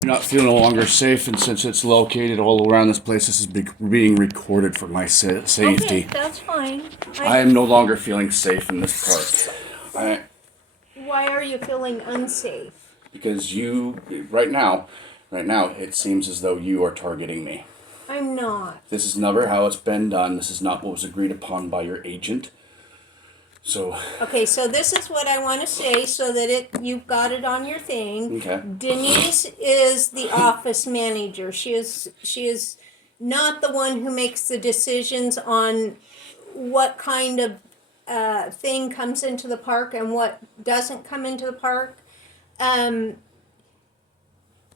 Do not feel no longer safe, and since it's located all around this place, this is being recorded for my safety. Okay, that's fine. I am no longer feeling safe in this park. Why are you feeling unsafe? Because right now, it seems as though you are targeting me. I'm not. This is never how it's been done. This is not what was agreed upon by your agent. So. Okay, so this is what I want to say so that you've got it on your thing. Okay. Denise is the office manager. She is not the one who makes the decisions on what kind of thing comes into the park and what doesn't come into the park.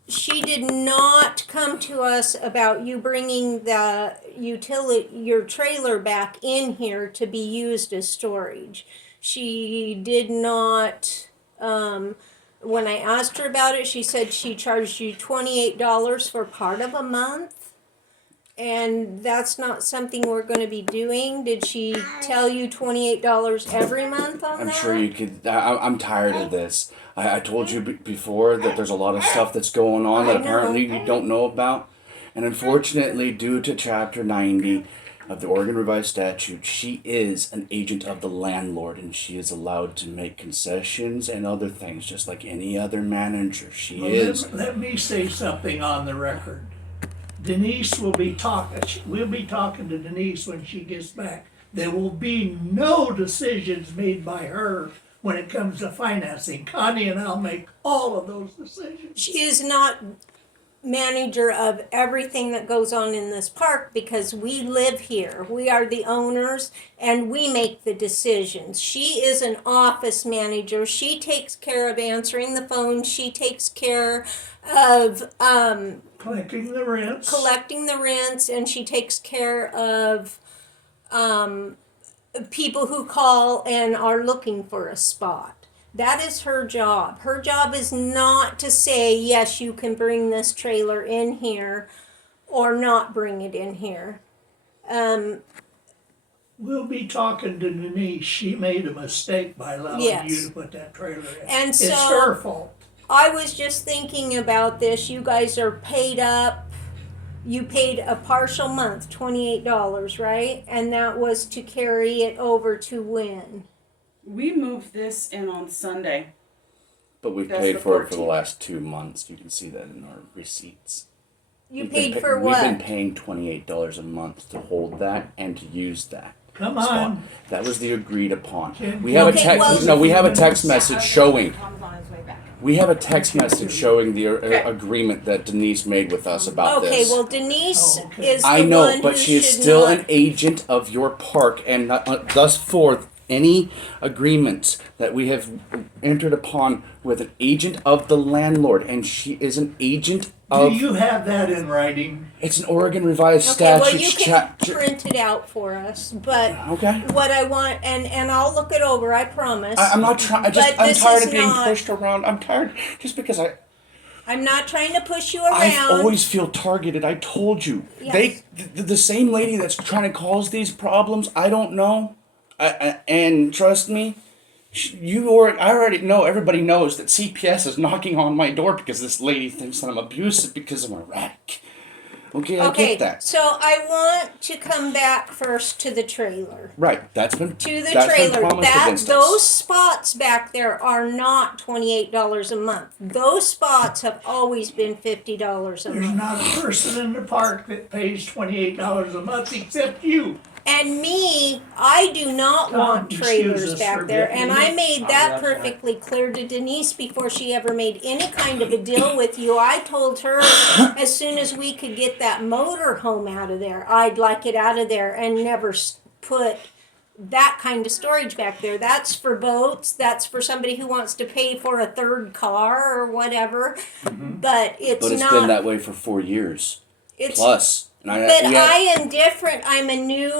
She did not come to us about you bringing your trailer back in here to be used as storage. She did not, when I asked her about it, she said she charged you $28 for part of a month. And that's not something we're going to be doing. Did she tell you $28 every month on that? I'm sure you could. I'm tired of this. I told you before that there's a lot of stuff that's going on that apparently you don't know about. And unfortunately, due to Chapter 90 of the Oregon Revised Statute, she is an agent of the landlord, and she is allowed to make concessions and other things, just like any other manager. Let me say something on the record. Denise will be talking. We'll be talking to Denise when she gets back. There will be no decisions made by her when it comes to financing. Connie and I'll make all of those decisions. She is not manager of everything that goes on in this park because we live here. We are the owners and we make the decisions. She is an office manager. She takes care of answering the phone. She takes care of collecting the rents, and she takes care of people who call and are looking for a spot. That is her job. Her job is not to say, yes, you can bring this trailer in here or not bring it in here. We'll be talking to Denise. She made a mistake by allowing you to put that trailer in. And it's her fault. I was just thinking about this. You guys are paid up. You paid a partial month, $28, right? And that was to carry it over to when? We moved this in on Sunday. But we've paid for it for the last 2 months. You can see that in our receipts. You paid for what? We've been paying $28 a month to hold that and to use that. Come on. That was the agreed upon. We have a text message showing. We have a text message showing the agreement that Denise made with us about this. Okay, well, Denise is the I know, one but who she is should still not... an agent of your park, and thus forth, any agreements that we have entered upon with an agent of the landlord, and she is an agent of... Do you have that in writing? It's an Oregon Revised Statute. Well, you can print it out for us, but what I want, and I'll look it over, I promise. I'm not trying, I'm tired of being pushed around. I'm tired, just because I'm not trying to push you around. I always feel targeted. I told you. Yes. The same lady that's trying to cause these problems, I don't know. And trust me, I already know, everybody knows that CPS is knocking on my door because this lady thinks that I'm abusive because I'm erratic. Okay, I get that. So I want to come back first to the trailer. Right, that's been to the that's trailer. Been promised against Those us. spots back there are not $28 a month. Those spots have always been $50 a month. There's not a person in the park that pays $28 a month except you. And me, I do not want trailers back there. And I made that perfectly clear to Denise before she ever made any kind of a deal with you. I told her as soon as we could get that motor home out of there, I'd like it out of there and never put that kind of storage back there. That's for boats. That's for somebody who wants to pay for a third car or whatever. Mm-hmm. But it's been that way for 4 years. Plus. I am different. I'm the new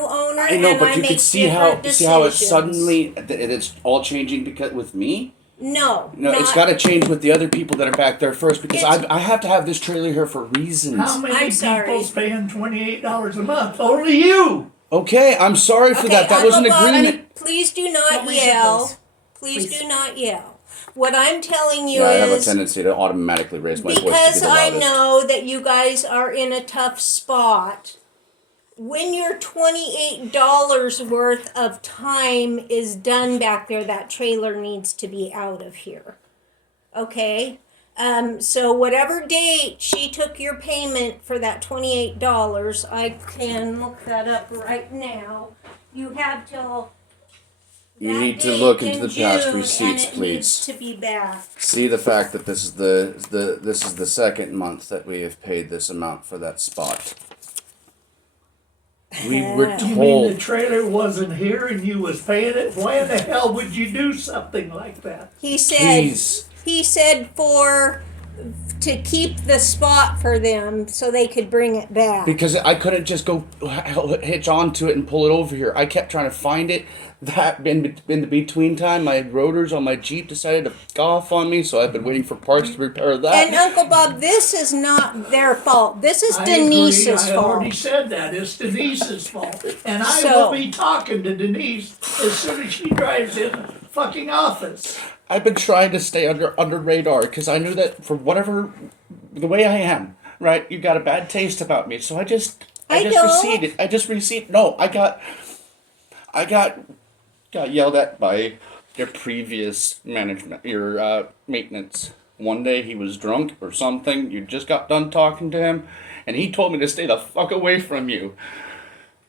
owner. I know, and but I you make can see how it's decisions. suddenly it's all changing because with me. No, it's got to change with the other people that are back there first because I have to have this trailer here for reasons. How many people's paying $28 a month? Only you. Okay, I'm sorry for that. That was an agreement. Please do not yell. Please do not yell. What I'm telling you Yeah, I have a is tendency to automatically raise my voice to be because the I loudest. know that you guys are in a tough spot. When your $28 worth of time is done back there, that trailer needs to be out of here. Okay? So whatever date she took your payment for that $28, I can look that up right now. You have till You that need to date look into in the past June, receipts, and it please. needs to be back. See the fact that this is the second month that we have paid this amount for that spot. We were You mean the told. trailer wasn't here and you was paying it? Why in the hell would you do something like that? He said Please. he said to keep the spot for them so they could bring it back. Because I couldn't just go hitch onto it and pull it over here. I kept trying to find it. That in the between time, my rotors on my Jeep decided to f off on me, so I've been waiting for parts to repair that. And Uncle Bob, this is not their fault. This is I Denise's agree. I already fault. said that. It's Denise's fault. And I So- will be talking to Denise as soon as she drives in the fucking office. I've been trying to stay under radar because I knew that for whatever the way I am, right? You got a bad taste about me, so I just I don't. receded. I just receded. No, I got yelled at by your previous management, your maintenance. One day he was drunk or something. You just got done talking to him, and he told me to stay the fuck away from you.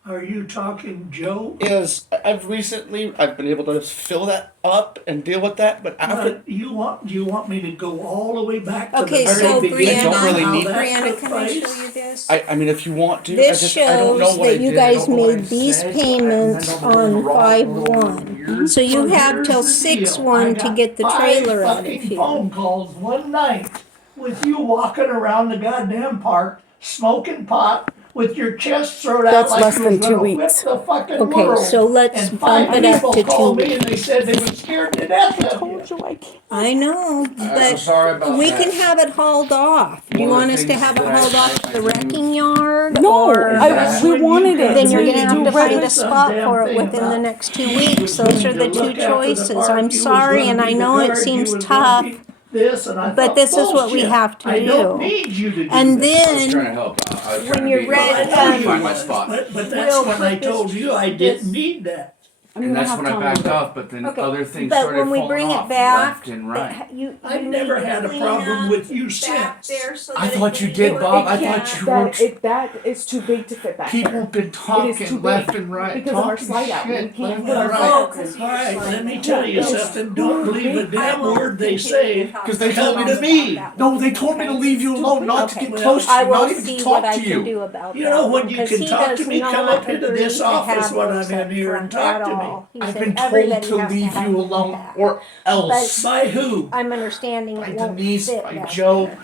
Are you talking Joe? Yes, I've been able to fill that up and deal with that, but after You want me to go all the way back to Okay, the very so beginning? I don't really Brianna, need- how that Brianna, took can I place? show you this? I mean, if you want to, This I don't know shows what I that you did. I guys don't know what I made these said. payments I don't know on the wrong 5/1. So you Well, have here's till the 6/1 deal. to I get the got trailer 5 out of fucking here. phone calls one night with you walking around the goddamn park, smoking pot, with your chest thrown out That's like less you than was 2 gonna whip weeks. the fucking Okay, world. so let's and bump 5 it up people to called 2 me and they said they were scared to death of you. Told you I can't. I know, I'm but sorry about we that. can have it hauled off. Do you One of want the us to things have it that hauled off to the wrecking yard? No, or that- we When you wanted it. come then you're to gonna me, have you to find said a some spot damn for it thing within the about next 2 he weeks. was Those going are to the two look after the choices. park, I'm he was sorry, gonna and be I the know it guard, he seems was gonna tough, be this, and I but thought, this is what we "Bullshit. have to I don't do." need you to do And this. I was trying to then help. I was when trying to you're be ready- helpful. I know to you find my was, spot. but that's We'll when I put this- told you I didn't need that. I'm And gonna that's have when I Tom backed look. off, but then Okay, other things but started when we falling bring off it back, left and right. you I've need never to had a clean problem up with you back since. there so I that it thought can you did, work. Bob. I Yeah. thought you were. That is too big to fit back People there. have been It is too talking big left and right, because of our talking slide out. We shit can't left put our and slide right. out. because All right, you're let me sliding. tell you It's something. Don't believe a I damn will word they continue say. to talk Because they about told me to that me. one. No, they told me to leave you alone, not to Okay. get close to I you, will not even see to what talk I to can you. do about You that know, when one, you 'cause can he talk to does me, come not up into agree this to office have when those I'm in up here and front talk at to me. all. He I've said been told everybody to has leave have you it alone back. or else. By who? I'm understanding By it won't Denise, fit by back Joe. there.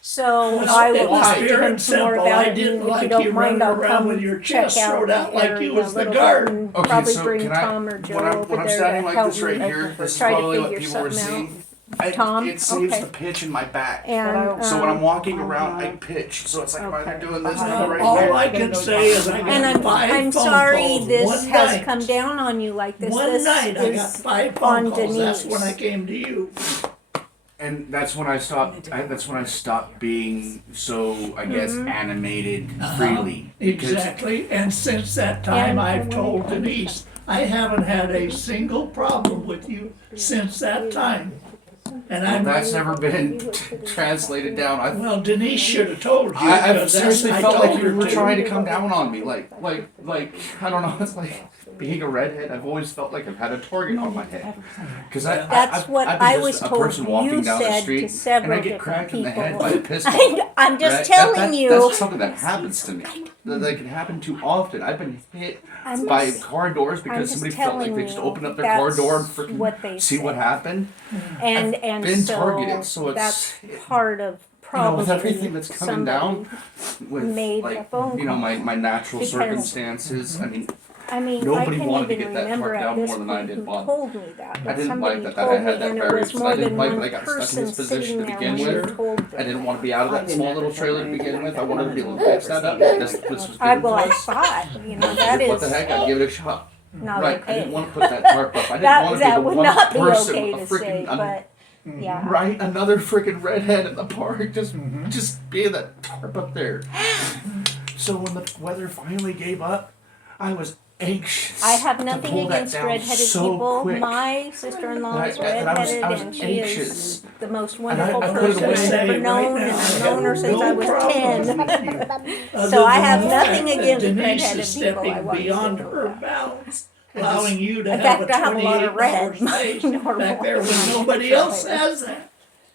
So Well, I it will was talk to pure him and some more simple. about I it, didn't and if you like don't you mind, running I'll around come with your check chest out thrown the out like area you was a the little guard. bit and Okay, probably so bring can I, Tom or Joe when I'm over there standing to like help this right me here, this is try to probably what figure people were something out. seeing. Tom? It saves Okay. the pitch in my back. And So when I'm walking Oh, around, I God. pitch. So it's like I'm either Okay. doing this Uh-huh. or right All here. I can say is I And got I'm 5 phone sorry calls this one has night. come down on you like this. One This night I got is 5 on phone calls. That's Denise. when I came to you. And that's when I stopped. That's when I stopped being so, I guess, animated freely. Because Exactly. And since that time, And- I've told Denise, I haven't had a single problem with you since that time. And I'm, that's never been translated down. well, Denise should have told you. I've because seriously I felt told like you her were to. trying to come down on me. Like, I don't know. It's like being a redhead. I've always felt like I've had a target on my head. Because That's what I've been I just was a told person walking you down the said street, to several and I get different cracked in the head people. by a pistol. I'm just Right? telling you. That's something that happens to me. That can happen too often. I've been hit I'm by just- car doors because just somebody felt like telling they just you opened up their car that's door and what they freaking see what say. happened. and I've and been so targeted, so it's- that's part of You know, probably with everything that's coming down, with made a like phone my natural because- circumstances. I mean, I mean, Nobody I can't wanted to even get that remember truck at down this more than I point did, who Bob. told me that. I But didn't somebody like that told I had me, that and it was variance. I more didn't than like one that I got stuck in person this position sitting to there begin when with. you told them. I didn't want to be out of I that didn't small little ever trailer to think begin anything with. I like wanted to that. be able to fix that up. This was I given well, to I us. thought, that What the is heck? I'd give it a shot. not Right, I okay. didn't want to put that tarp up. I didn't want to be that the would one not be person, okay a to freaking say, but Yeah. Right? Another freaking redhead in the park, just being that tarp up there. So when the weather finally gave up, I was anxious. I have to nothing pull that against down redheaded so people. quick. My sister-in-law is And I was redheaded, and she anxious. is the most I wonderful put it person away. I've ever known, and I've known her since I was 10. Other So I than have the nothing fact that against Denise redheaded is people. I stepping want you to beyond know her that. bounds, allowing you to In have fact, a I have a lot of red. $28 space Normal. back there when nobody else has that.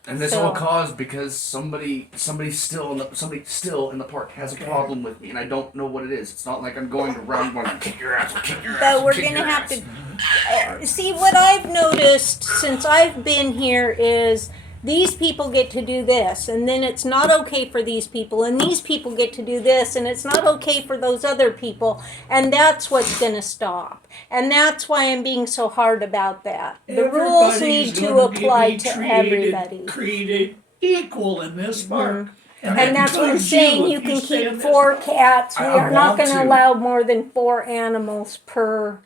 And this So- all caused because somebody still in the park has a problem with me, and I don't know what it is. It's not like I'm going around going, kick your ass, kick your ass. But we're kick gonna your have ass. to see what I've noticed since I've been here is these people get to do this, and then it's not okay for these people, and these people get to do this, and it's not okay for those other people, and that's what's gonna stop. And that's why I'm being so hard about that. The rules need to apply to everybody. Treated equal in this park. And that's what I'm includes saying. if You can stay in keep this 4 park. cats. We I are not want going to to. allow more than 4 animals per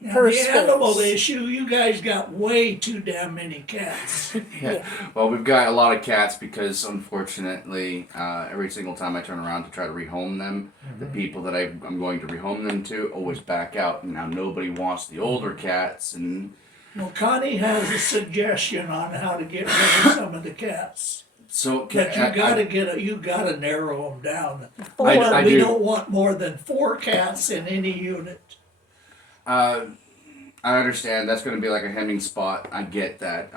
Now, per the animal space. issue, you guys got way too damn many cats. Yeah. Well, we've got a lot of cats because, unfortunately, every single time I turn around to try to rehome them, the people that I'm going to rehome them to always back out. And now nobody wants the older cats. And Well, Connie has a suggestion on how to get rid of some of the cats. so But you gotta narrow them down. Four. I We do. don't want more than 4 cats in any unit. I understand that's going to be like a hemming spot. I get that.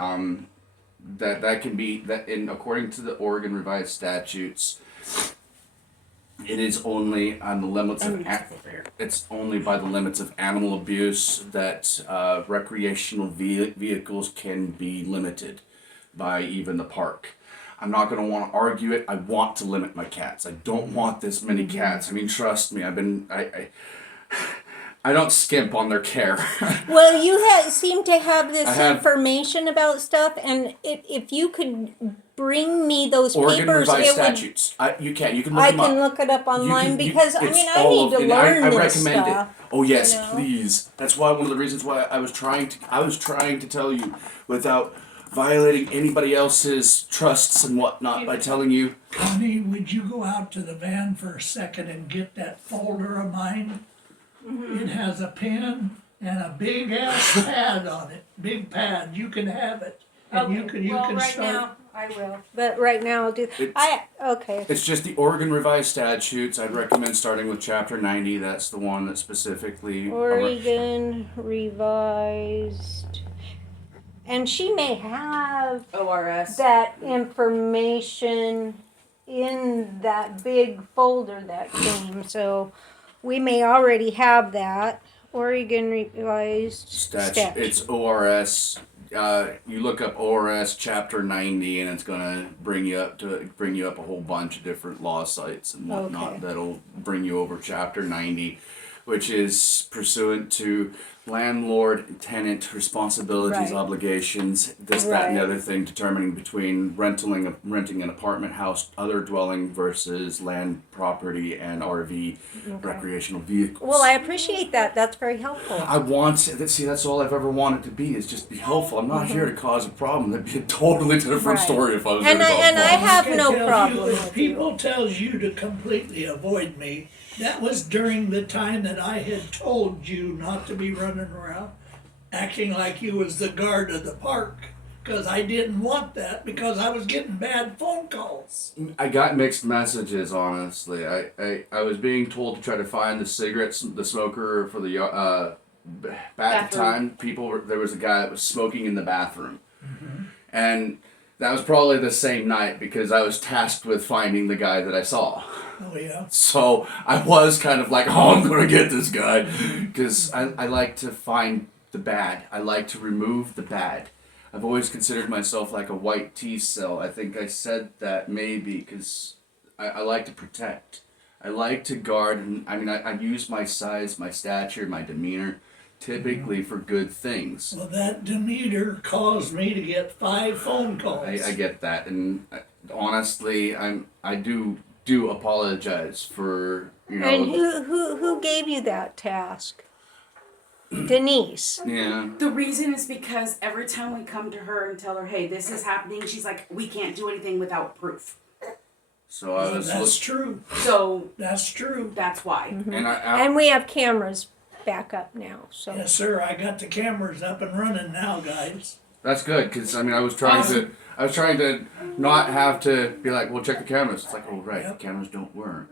That can be that in according to the Oregon Revised Statutes, it is only on the limits of it's only by the limits of animal abuse that recreational vehicles can be limited by even the park. I'm not going to want to argue it. I want to limit my cats. I don't want this many cats. I mean, trust me. I don't skimp on their care. Well, you seem to have this I have- information about stuff, and if you could bring me those Oregon papers, Revised it would. Statutes. You can look I them can up. look it up online You- because I it's mean I all need to and learn I this recommend stuff. it. Oh yes, you know? please. That's why one of the reasons why I was trying to tell you without violating anybody else's trusts and whatnot by telling you. Connie, would you go out to the van for a second and get that folder of mine? It has a pen and a big ass pad on it. Big pad. You can have it. And you can right start. now I will. But right now I'll do. Okay. It's just the Oregon Revised Statutes. I'd recommend starting with Chapter 90. That's the one that specifically. Oregon Revised. And she may have ORS. that information in that big folder that came. So we may already have that. Oregon Revised Statute. It's ORS. You look up ORS Chapter 90, and it's gonna bring you up a whole bunch of different law sites and whatnot. Okay. That'll bring you over Chapter 90, which is pursuant to landlord and tenant responsibilities, Right. obligations, this, that, and the Right. other thing, determining between renting an apartment house, other dwelling versus land property and RV recreational vehicles. Well, I appreciate that. That's very helpful. I want to see. That's all I've ever wanted to be is just be helpful. I'm not here to cause a problem. That'd be a totally different Right. story if I was And there to cause I problems. have It no tells problem you, with if people tells you to completely avoid me, that was during the time that I had told you not to be running around acting like you was the guard of the park. Because I didn't want that because I was getting bad phone calls. I got mixed messages. Honestly, I was being told to try to find the smoker for the back at the time. There was a guy that was smoking in the bathroom, and that was probably the same night because I was tasked with finding the guy that I saw. Oh yeah. So I was kind of like, oh, I'm gonna get this guy, because I like to find the bad. I like to remove the bad. I've always considered myself like a white T cell. I think I said that maybe because I like to protect. I like to guard, and I mean I use my size, my stature, my demeanor, typically for good things. Well, that demeanor caused me to get 5 phone calls. I get that, and honestly, I do apologize for And who gave you that task? Denise. Yeah. The reason is because every time we come to her and tell her, hey, this is happening, she's like, we can't do anything without proof. So I was That's true. So That's true. that's why. and And we have cameras back up now, so. Yes, sir. I got the cameras up and running now, guys. that's good because I mean I was trying to not have to be like, well, check the cameras. It's like, oh right, Yep. the cameras don't work.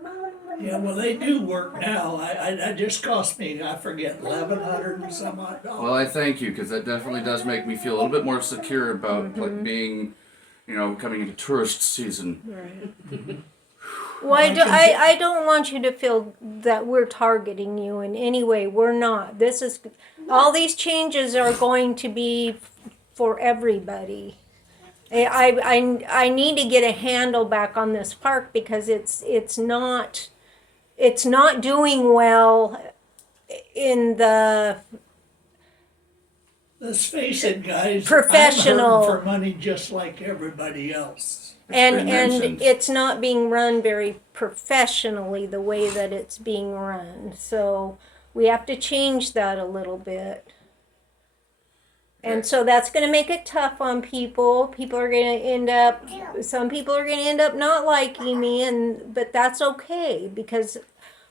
Yeah, well, they do work now. I just cost me, I forget, $1,100 and some odd dollars. Well, I thank you because that definitely does make me feel a little bit more secure about like being, coming into tourist season. Well, I don't want you to feel that we're targeting you in any way. We're not. All these changes are going to be for everybody. I need to get a handle back on this park because it's not doing well in the Let's face it, guys. Professional. I'm hurting for money just like everybody else. and mentioned. it's not being run very professionally the way that it's being run. So we have to change that a little bit. And so that's going to make it tough on people. Some people are going to end up not liking me, but that's okay because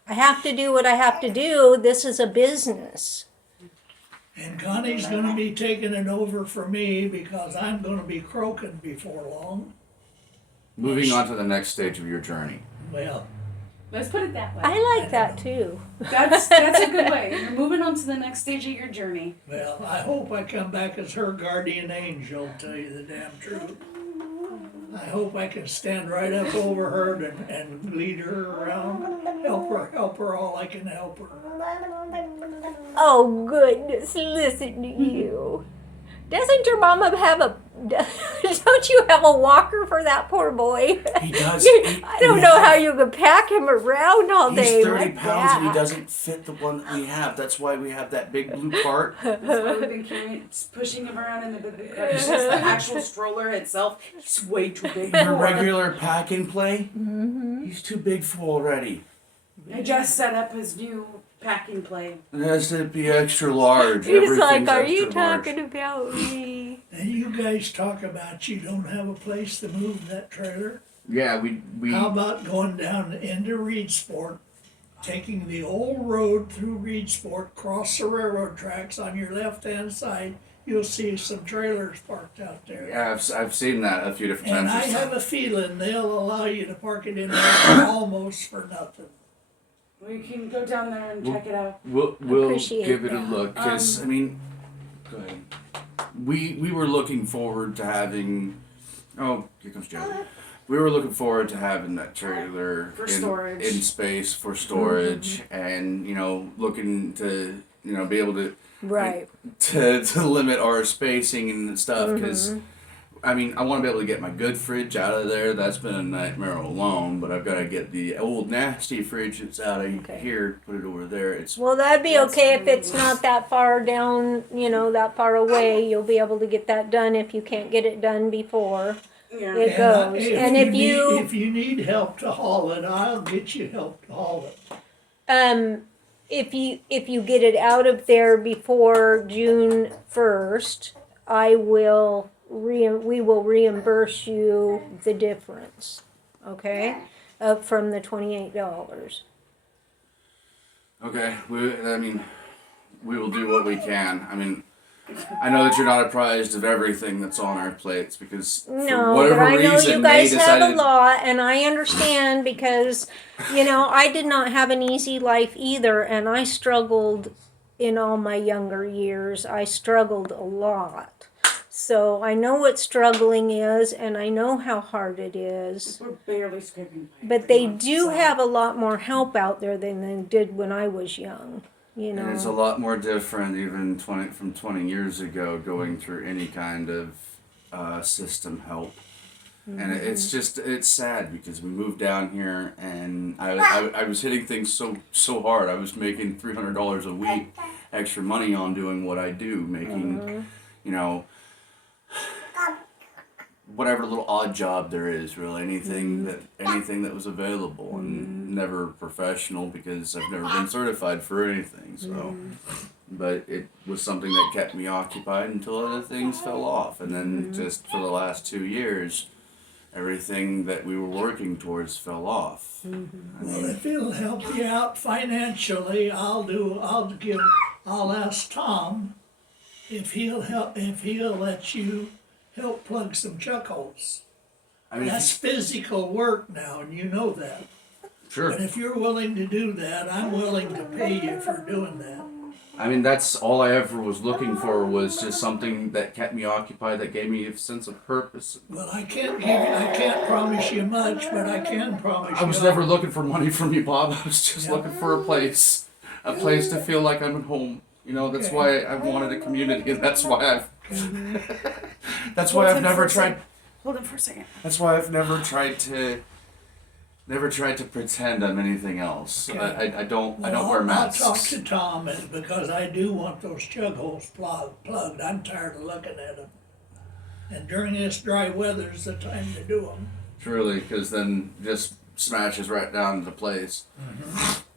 I have to do what I have to do. This is a business. And Connie's gonna be taking it over for me because I'm gonna be croaking before long. Moving on to the next stage of your journey. Well, Let's put it that way. I like that too. That's a good way. You're moving on to the next stage of your journey. well, I hope I come back as her guardian angel, to tell you the damn truth. I hope I can stand right up over her and lead her around, help her all I can help her. Oh goodness, listen to you. Doesn't your mama don't you have a walker for that poor boy? He does. I don't know how you could pack him around all day. He's 30 like pounds and he that. doesn't fit the one that we have. That's why we have that big blue cart. That's why we've been carrying, pushing him around in the big cart. It's just the actual stroller itself. He's way too big. Your for. regular pack and play, he's too big for already. I just set up his new pack and play. It has to be extra large. He's like, Everything's are you extra large." talking about me? And you guys talk about you don't have a place to move that trailer. Yeah, we How about going down into Reedsport, taking the old road through Reedsport, cross the railroad tracks on your left-hand side, you'll see some trailers parked out there. Yeah, I've seen that a few different And times. I have a feeling they'll allow you to park it in there almost for nothing. We can go down there and check it out. We'll Appreciate give it a that. look because I mean, go ahead. We were looking forward to having. Oh, here comes Joe. We were looking forward to having that trailer For storage. in space for storage, and looking to be able to Right. to limit our spacing and stuff because. I mean, I want to be able to get my good fridge out of there. That's been a nightmare alone. But I've got to get the old nasty fridge that's out of here, put it over there. It's Well, that'd be okay if it's not that far down, that far away. You'll be able to get that done if you can't get it done before Yeah. it goes. And if if you need help to haul it, I'll get you help to haul it. if you get it out of there before June 1st, we will reimburse you the difference, okay, up from the $28. okay. We will do what we can. I mean, I know that you're not apprised of everything that's on our plates because for No, whatever but I know reason you guys they have decided. a lot, and I understand because, I did not have an easy life either, and I struggled in all my younger years. I struggled a lot. So I know what struggling is, and I know how hard it is. We're barely scraping by. But they do have a lot more help out there than they did when I was young. And it's a lot more different even from 20 years ago going through any kind of system help. And it's sad because we moved down here and I was hitting things so hard. I was making $300 a week extra money on doing what I do, making, whatever little odd job there is, really anything that was available, and never professional because I've never been certified for anything. So but it was something that kept me occupied until other things fell off. And then just for the last 2 years, everything that we were working towards fell off. Well, if it'll help you out financially, I'll ask Tom if he'll let you help plug some chuck holes. I mean, That's physical work now, and you know that. sure. But if you're willing to do that, I'm willing to pay you for doing that. I mean, that's all I ever was looking for, was just something that kept me occupied, that gave me a sense of purpose. Well, I can't promise you much, but I can promise you. I was never looking for money from you, Bob. I was just looking for a place to feel like I'm at home. You know, that's why I wanted a community, and that's why I've never tried. Hold on for a second. That's why I've never tried to pretend I'm anything else. Okay. I don't wear masks. I'll talk to Tom because I do want those chug holes plugged. I'm tired of looking at them. And during this dry weather is the time to do them. Truly, because then just smashes right down into place.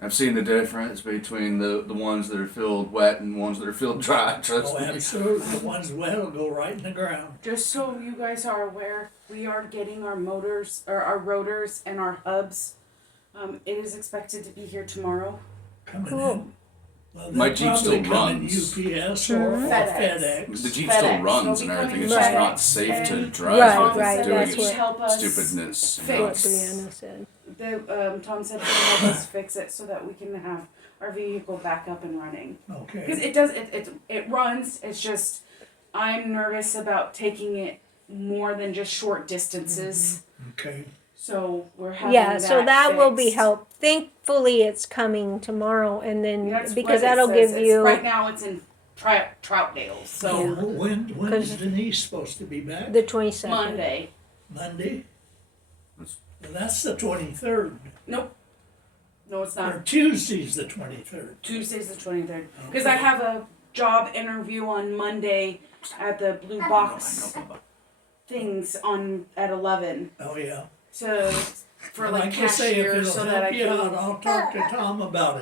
I've seen the difference between the ones that are filled wet and ones that are filled dry. Trust Oh, me. absolutely. The ones wet will go right in the ground. Just so you guys are aware, we are getting our motors, or our rotors and our hubs. It is expected to be here tomorrow. Coming Cool. in. Well, My they'll Jeep still probably come in runs. UPS or FedEx. The Jeep FedEx. still runs They'll and be everything. coming It's just FedEx. not safe to And drive Right, with right, it doing that's its what- help us stupidness. You That's know? what Brianna said. Tom said he'll help us fix it so that we can have our vehicle back up and running. Because Okay. it runs. It's just I'm nervous about taking it more than just short distances. Okay. So we're having Yeah, so that will be fixed. help. Thankfully, it's coming tomorrow, and then That's because what it that'll says. give It's- you. right now it's in Troutdale. So So when is 'Cause- Denise supposed to be back? The 22nd. Monday. Monday? That's- Well, that's the 23rd. Nope. No, it's not. Or Tuesday's the 23rd. Tuesday's the 23rd. Because I have a job interview on Monday at the Blue Box things at 11 Oh, yeah. for Well, like I say, if cashier it'll so that I help you out, can. I'll talk to Tom about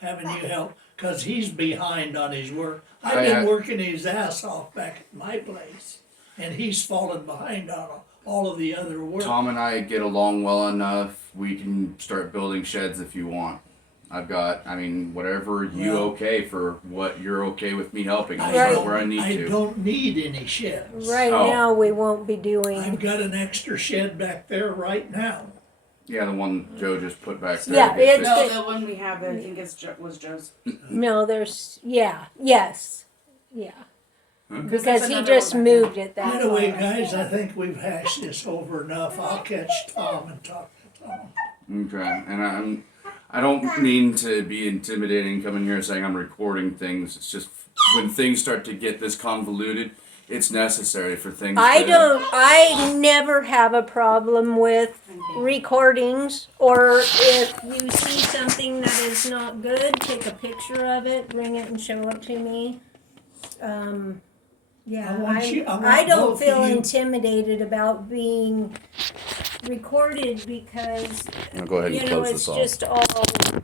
having you help, because he's behind on his work. I've I- been working his ass off back at my place, and he's fallen behind on all of the other work. Tom and I get along well enough. We can start building sheds if you want. I've got, I mean, whatever you Well- okay for what you're okay with me helping. I'll Right. start where I need I to. don't need any sheds. Right Oh. now, we won't be doing. I've got an extra shed back there right now. Yeah, the one Joe just put back there. Yeah, it's- No, the one we have, I think was Joe's. No, there's. Yes. Yeah. Because there's he another just one back there. moved it that Anyway, far. guys, I think we've hashed this over enough. I'll catch Tom and talk to Tom. Okay, and I don't mean to be intimidating coming here saying I'm recording things. It's just when things start to get this convoluted, it's necessary for things I never have a problem with recordings, or if you see something that is not good, take a picture of it, bring it and show it to me. Yeah, I don't both of feel you- intimidated about being recorded because I'll go ahead and you know close it's this off. just all